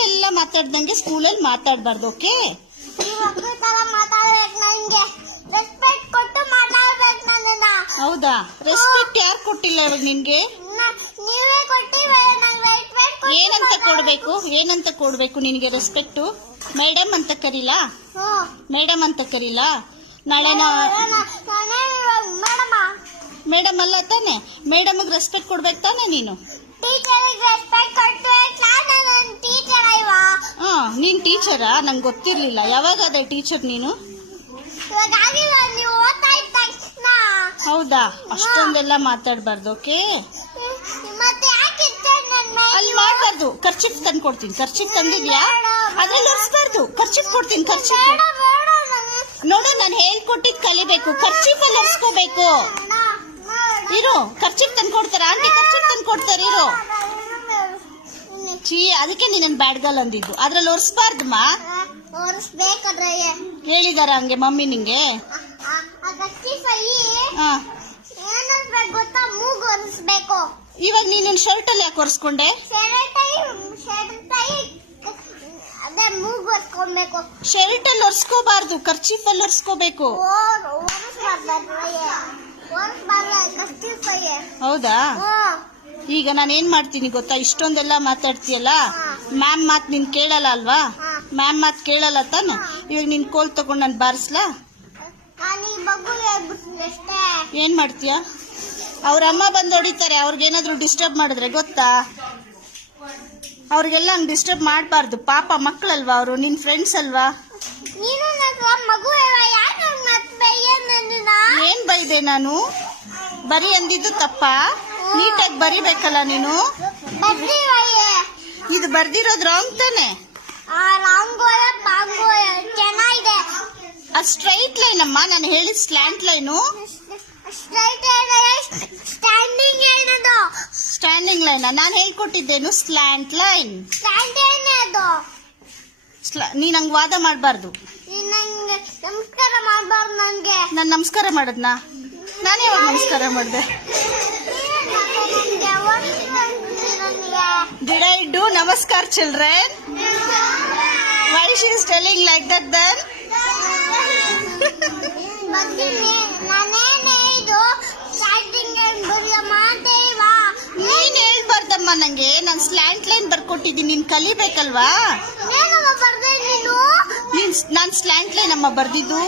ಮಕ್ಕಳೆಲ್ಲ ಮಾತಾಡ್ದಂಗೆ ಸ್ಕೂಲಲ್ಲಿ ಮಾತಾಡಬಾರ್ದು. ಓಕೆ, ಹೌದಾ? ರೆಸ್ಪೆಕ್ಟ್ ಯಾರು ಕೊಟ್ಟಿಲ್ಲ ಇವಾಗ ನಿನ್ಗೆ? ಏನಂತ ಕೊಡ್ಬೇಕು ನಿನಗೆ ರೆಸ್ಪೆಕ್ಟು? ಮೇಡಮ್ ಅಂತ ಕರೀಲಾ? ಮೇಡಮ್ ಅಂತ ಕರೀಲಾ? ನಾಳೆ ಮೇಡಮ್ ಅಲ್ಲ ತಾನೆ, ಮೇಡಮ್ಗೆ ರೆಸ್ಪೆಕ್ಟ್ ಕೊಡ್ಬೇಕು ತಾನೆ ನೀನು? ನೀನ್ ಟೀಚರಾ? ನಂಗೆ ಗೊತ್ತಿರ್ಲಿಲ್ಲ. ಯಾವಾಗ ಅದೇ ಟೀಚರ್ ನೀನು? ಹೌದಾ? ಅಷ್ಟೊಂದೆಲ್ಲ ಮಾತಾಡಬಾರ್ದು. ಓಕೆ, ಅಲ್ಲಿ ಮಾಡಬಾರ್ದು. ಖರ್ಚಿಫ್ ತಂದು ಕೊಡ್ತೀನಿ. ಖರ್ಚಿಫ್ ತಂದಿದ್ಯಾ? ಅದ್ರಲ್ಲಿ ಒರೆಸ್ಬಾರ್ದು. ಖರ್ಚಿಫ್ ಕೊಡ್ತೀನಿ. ಖರ್ಚಿಫ್ ನೋಡು, ನಾನು ಹೇಳ್ಕೊಟ್ಟಿದ್ ಕಲಿಬೇಕು. ಖರ್ಚಿಫಲ್ಲಿ ಒರೆಸ್ಕೋಬೇಕು. ಇರು, ಖರ್ಚಿಫ್ ತಂದು ಕೊಡ್ತಾರ ಆಂಟಿ? ಖರ್ಚಿಫ್ ತಂದು ಕೊಡ್ತಾರೆ. ಇರು. ಅದಕ್ಕೆ ನೀನ್ ಬ್ಯಾಡ್ ಗರ್ಲ್ ಅಂದಿದ್ದು. ಅದ್ರಲ್ಲಿ ಒರೆಸ್ಬಾರ್ದಮ್ಮ. ಹೇಳಿದಾರ ಹಂಗೆ ಮಮ್ಮಿ ನಿಂಗೆ? ಇವಾಗ ನೀನು ಶರ್ಟ್ ಅಲ್ಲಿ ಯಾಕೆ ಒರೆಸ್ಕೊಂಡೆ? ಶರ್ಟ್ ಅಲ್ಲಿ ಒರೆಸ್ಕೋಬಾರ್ದು, ಖರ್ಚಿಫ್ ಅಲ್ಲಿ ಒರೆಸ್ಕೋಬೇಕು. ಹೌದಾ? ಈಗ ನಾನು ಏನ್ ಮಾಡ್ತೀನಿ ಗೊತ್ತಾ? ಇಷ್ಟೊಂದೆಲ್ಲ ಮಾತಾಡ್ತೀಯಲ್ಲ, ಮ್ಯಾಮ್ ಮಾತ್ ನೀನ್ ಕೇಳಲ್ಲ ಅಲ್ವಾ? ಮ್ಯಾಮ್ ಮಾತ್ ಕೇಳಲ್ಲ ತಾನೆ? ಇವಾಗ ನಿನ್ ಕೋಲ್ ತಗೊಂಡ್ ನಾನು ಬಾರಿಸ್ಲಾ? ಏನ್ ಮಾಡ್ತೀಯ? ಅವ್ರ ಅಮ್ಮ ಬಂದು ಹೊಡಿತಾರೆ. ಅವ್ರಿಗೇನಾದ್ರು ಡಿಸ್ಟರ್ಬ್ ಮಾಡಿದ್ರೆ ಗೊತ್ತಾ? ಅವ್ರಿಗೆಲ್ಲ ಹಂಗ್ ಡಿಸ್ಟರ್ಬ್ ಮಾಡಬಾರ್ದು. ಪಾಪ ಮಕ್ಕಳಲ್ವಾ ಅವರು, ನಿನ್ ಫ್ರೆಂಡ್ಸ್ ಅಲ್ವಾ? ಏನ್ ಬೈದೆ ನಾನು? ಬರಿ ಅಂದಿದ್ದು ತಪ್ಪಾ? ನೀಟಾಗಿ ಬರಿಬೇಕಲ್ಲ ನೀನು. ಇದು ಬರ್ದಿರೋದು ರಾಂಗ್ ತಾನೆ? ಅದು ಸ್ಟ್ರೈಟ್ ಲೈನ್ ಅಮ್ಮ, ನಾನು ಹೇಳಿದ ಸ್ಲ್ಯಾಂಟ್ ಲೈನು. ಸ್ಟ್ಯಾಂಡಿಂಗ್ ಲೈನ್ ನಾನು ಹೇಳ್ಕೊಟ್ಟಿದ್ದೇನು? Slant line. ನೀನ್ ಹಂಗ್ ವಾದ ಮಾಡಬಾರ್ದು. ನಾನು ನಮಸ್ಕಾರ ಮಾಡದ್ನಾ? ನಾನೇ ಯಾವಾಗ ನಮಸ್ಕಾರ ಮಾಡಿದೆ? Did I do namaskar children? Why she is telling like that then? ನೀನ್ ಹೇಳ್ಬಾರ್ದಮ್ಮ ನಂಗೆ. ನಾನು ಸ್ಲ್ಯಾಂಟ್ ಲೈನ್ ಬರ್ಕೊಟ್ಟಿದ್ದೀನಿ, ನೀನ್ ಕಲಿಬೇಕಲ್ವಾ? ನಾನು ಸ್ಲ್ಯಾಂಟ್ ಲೈನ್ ಅಮ್ಮ ಬರ್ದಿದ್ದು.